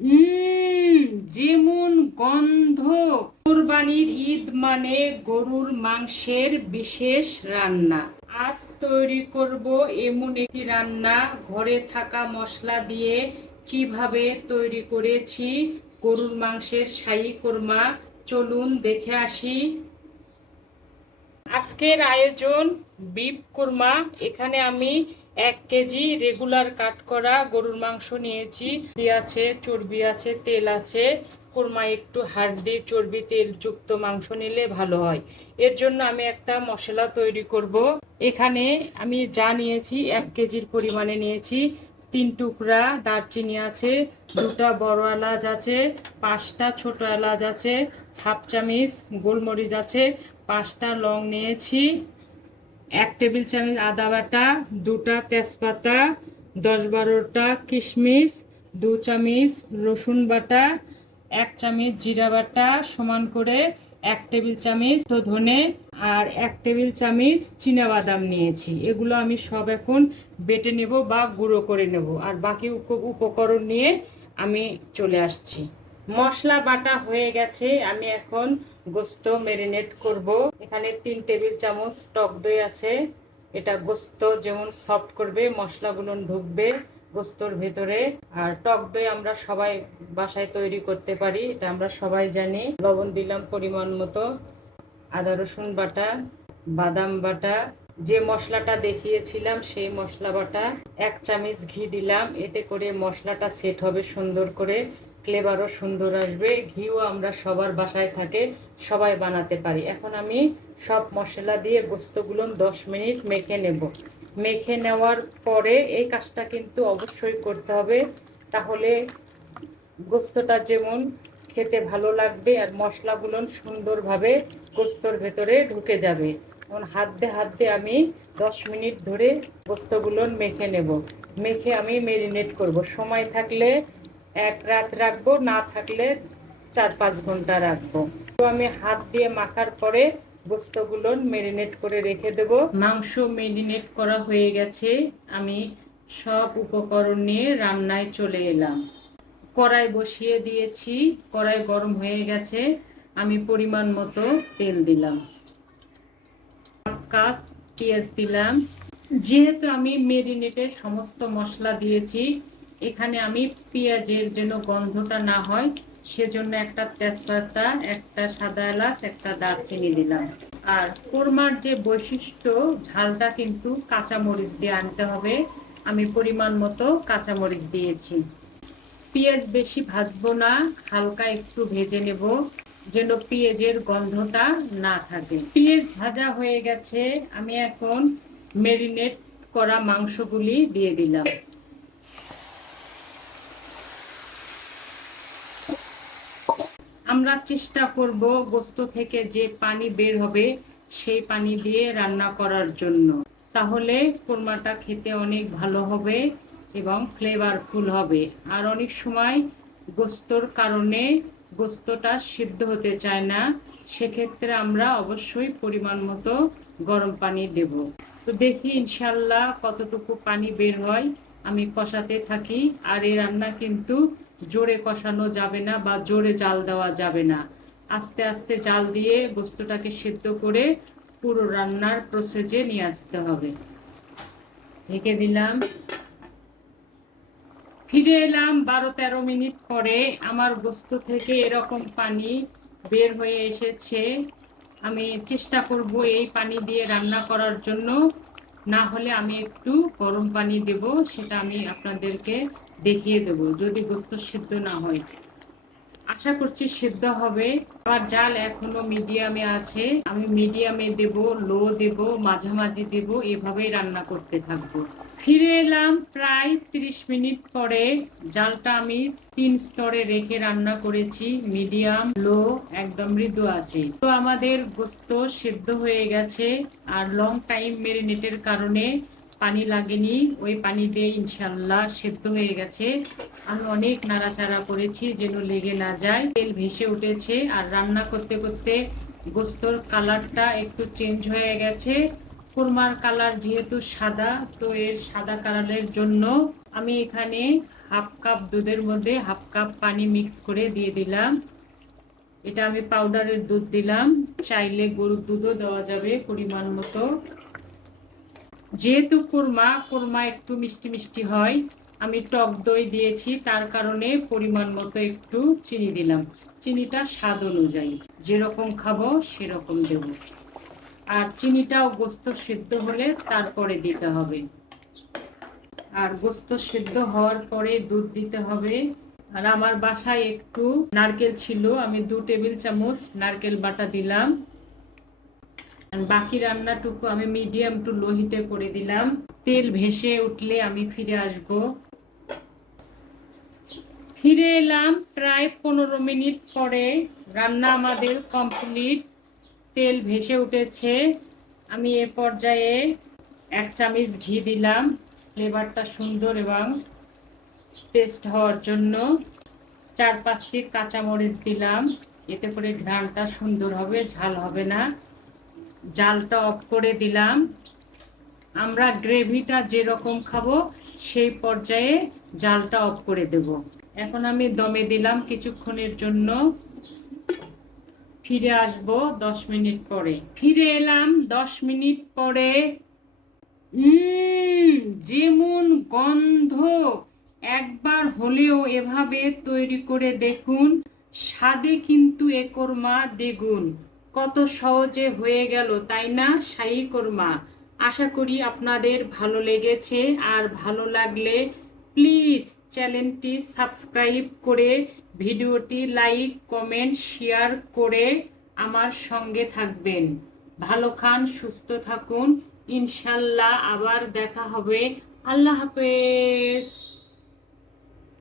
উম যেমন গন্ধ। কোরবানির ঈদ মানে গরুর মাংসের বিশেষ রান্না। আজ তৈরি করব এমন একটি রান্না, ঘরে থাকা মশলা দিয়ে কিভাবে তৈরি করেছি গরুর মাংসের শাহী কোরমা। চলুন দেখে আসি। আজকের আয়োজন বিফ কোরমা। এখানে আমি 1 কেজি রেগুলার কাট করা গরুর মাংস নিয়েছি। আছে, চর্বি আছে, তেল আছে। কোরমা একটু হাড্ডি চর্বি তেলযুক্ত মাংস নিলে ভালো হয়। এর জন্য আমি একটা মশলা তৈরি করব। এখানে আমি যা নিয়েছি 1 কেজির পরিমাণে নিয়েছি। 3 টুকরা দারচিনি আছে, 2টা বড় এলাচ আছে, 5টা ছোট এলাচ আছে, হাফ চামচ গোলমরিচ আছে, 5টা লং নিয়েছি, 1 টেবিল চামচ আদা বাটা, 2টা তেজপাতা, 10-12টা কিশমিশ, 2 চামচ রসুন বাটা, 1 চামচ জিরা বাটা, সমান করে 1 টেবিল চামচ ধনে আর 1 টেবিল চামচ চীনাবাদাম নিয়েছি। এগুলো আমি সব এখন বেটে নেব বা গুঁড়ো করে নেব। আর বাকি উপকরণ নিয়ে আমি চলে আসছি। মশলা বাটা হয়ে গেছে, আমি এখন গোস্ত ম্যারিনেট করব। এখানে 3 টেবিল চামচ টক দই আছে। এটা গোস্ত যেমন সফট করবে, মশলাগুলো ঢুকবে গোস্তর ভেতরে। আর টক দই আমরা সবাই বাসায় তৈরি করতে পারি, এটা আমরা সবাই জানি। লবণ দিলাম পরিমাণ মতো, আদা রসুন বাটা, বাদাম বাটা, যে মশলাটা দেখিয়েছিলাম সেই মশলা বাটা, 1 চামচ ঘি দিলাম। এতে করে মশলাটা সেট হবে সুন্দর করে, ফ্লেভারও সুন্দর আসবে। ঘিও আমরা সবার বাসায় থাকে, সবাই বানাতে পারি। এখন আমি সব মশলা দিয়ে গোস্তগুলো 10 মিনিট মেখে নেব। মেখে নেওয়ার পরে এই কাজটা কিন্তু অবশ্যই করতে হবে, তাহলে গোস্তটা যেমন খেতে ভালো লাগবে আর মশলাগুলো সুন্দরভাবে গোস্তর ভেতরে ঢুকে যাবে। এখন হাত দিয়ে আমি 10 মিনিট ধরে গোস্তগুলো মেখে নেব। মেখে আমি ম্যারিনেট করব। সময় থাকলে 1 রাত রাখবো, না থাকলে 4-5 ঘন্টা রাখবো। তো আমি হাত দিয়ে মাখার পরে গোস্তগুলো ম্যারিনেট করে রেখে দেব। মাংস ম্যারিনেট করা হয়ে গেছে, আমি সব উপকরণ নিয়ে রান্নায় চলে এলাম। কড়াই বসিয়ে দিয়েছি, কড়াই গরম হয়ে গেছে। আমি পরিমাণ মতো তেল দিলাম, 1 কাপ পেঁয়াজ দিলাম। যেহেতু আমি ম্যারিনেটের সমস্ত মশলা দিয়েছি, এখানে আমি পেঁয়াজের যেন গন্ধটা না হয় সেজন্য একটা তেজপাতা, একটা সাদা এলাচ, একটা দারচিনি দিলাম। আর কোরমার যে বৈশিষ্ট্য, ঝালটা কিন্তু কাঁচামরিচ দিয়ে আনতে হবে। আমি পরিমাণ মতো কাঁচামরিচ দিয়েছি। পেঁয়াজ বেশি ভাজবো না, হালকা একটু ভেজে নেব, যেন পেঁয়াজের গন্ধটা না থাকে। পেঁয়াজ ভাজা হয়ে গেছে, আমি এখন ম্যারিনেট করা মাংসগুলি দিয়ে দিলাম। আমরা চেষ্টা করব গোস্ত থেকে যে পানি বের হবে সেই পানি দিয়ে রান্না করার জন্য, তাহলে কোরমাটা খেতে অনেক ভালো হবে এবং ফ্লেভারফুল হবে। আর অনেক সময় গোস্তর কারণে গোস্তটা সিদ্ধ হতে চায় না, সেক্ষেত্রে আমরা অবশ্যই পরিমাণ মতো গরম পানি দেব। তো দেখি ইনশাল্লাহ কতটুকু পানি বের হয়। আমি কষাতে থাকি। আর এই রান্না কিন্তু জোরে কষানো যাবে না বা জোরে জাল দেওয়া যাবে না, আস্তে আস্তে জাল দিয়ে গোস্তটাকে সিদ্ধ করে পুরো রান্নার প্রসেসে নিয়ে আসতে হবে। ঢেকে দিলাম। ফিরে এলাম 12-13 মিনিট পরে। আমার গোস্ত থেকে এরকম পানি বের হয়ে এসেছে। আমি চেষ্টা করব এই পানি দিয়ে রান্না করার জন্য, না হলে আমি একটু গরম পানি দেব, সেটা আমি আপনাদেরকে দেখিয়ে দেব যদি গোস্ত সিদ্ধ না হয়। আশা করছি সিদ্ধ হবে। আমার জাল এখনো মিডিয়ামে আছে, আমি মিডিয়ামে দেব, লো দেব, মাঝামাঝি দেব, এভাবেই রান্না করতে থাকবো। ফিরে এলাম প্রায় 30 মিনিট পরে। জালটা আমি 3 স্তরে রেখে রান্না করেছি, মিডিয়াম, লো, একদম মৃদু আছে। তো আমাদের গোস্ত সিদ্ধ হয়ে গেছে। আর লং টাইম ম্যারিনেটের কারণে পানি লাগেনি, ওই পানি দিয়ে ইনশাল্লাহ সিদ্ধ হয়ে গেছে। আমি অনেক নাড়াচাড়া করেছি যেন লেগে না যায়। তেল ভেসে উঠেছে। আর রান্না করতে করতে গোস্তর কালারটা একটু চেঞ্জ হয়ে গেছে। কোরমার কালার যেহেতু সাদা, তো এর সাদা কালারের জন্য আমি এখানে হাফ কাপ দুধের মধ্যে হাফ কাপ পানি মিক্স করে দিয়ে দিলাম। এটা আমি পাউডারের দুধ দিলাম, চাইলে গরুর দুধও দেওয়া যাবে পরিমাণ মতো। যেহেতু কোরমা একটু মিষ্টি মিষ্টি হয়, আমি টক দই দিয়েছি, তার কারণে পরিমাণ মতো একটু চিনি দিলাম। চিনিটা স্বাদ অনুযায়ী, যেরকম খাবো সেরকম দেব। আর চিনিটাও গোস্ত সিদ্ধ হলে তারপরে দিতে হবে, আর গোস্ত সিদ্ধ হওয়ার পরে দুধ দিতে হবে। আর আমার বাসায় একটু নারকেল ছিল, আমি 2 টেবিল চামচ নারকেল বাটা দিলাম। বাকি রান্নাটুকু আমি মিডিয়াম টু লো হিটে করে দিলাম। তেল ভেসে উঠলে আমি ফিরে আসব। ফিরে এলাম প্রায় 15 মিনিট পরে। রান্না আমাদের কমপ্লিট, তেল ভেসে উঠেছে। আমি এ পর্যায়ে 1 চামচ ঘি দিলাম, ফ্লেভারটা সুন্দর এবং টেস্ট হওয়ার জন্য। 4-5টি কাঁচামরিচ দিলাম, এতে করে ঘ্রাণটা সুন্দর হবে, ঝাল হবে না। জালটা অফ করে দিলাম। আমরা গ্রেভিটা যেরকম খাবো সেই পর্যায়ে জালটা অফ করে দেব। এখন আমি দমে দিলাম কিছুক্ষণের জন্য। ফিরে আসবো 10 মিনিট পরে। ফিরে এলাম 10 মিনিট পরে। যেমন গন্ধ! একবার হলেও এভাবে তৈরি করে দেখুন, স্বাদে কিন্তু এ কোরমা দ্বিগুণ। কত সহজে হয়ে গেল, তাই না শাহী কোরমা? আশা করি আপনাদের ভালো লেগেছে। আর ভালো লাগলে প্লিজ চ্যানেলটি সাবস্ক্রাইব করে ভিডিওটি লাইক কমেন্ট শেয়ার করে আমার সঙ্গে থাকবেন। ভালো খান, সুস্থ থাকুন, ইনশাল্লাহ আবার দেখা হবে। আল্লাহ হাফেজ।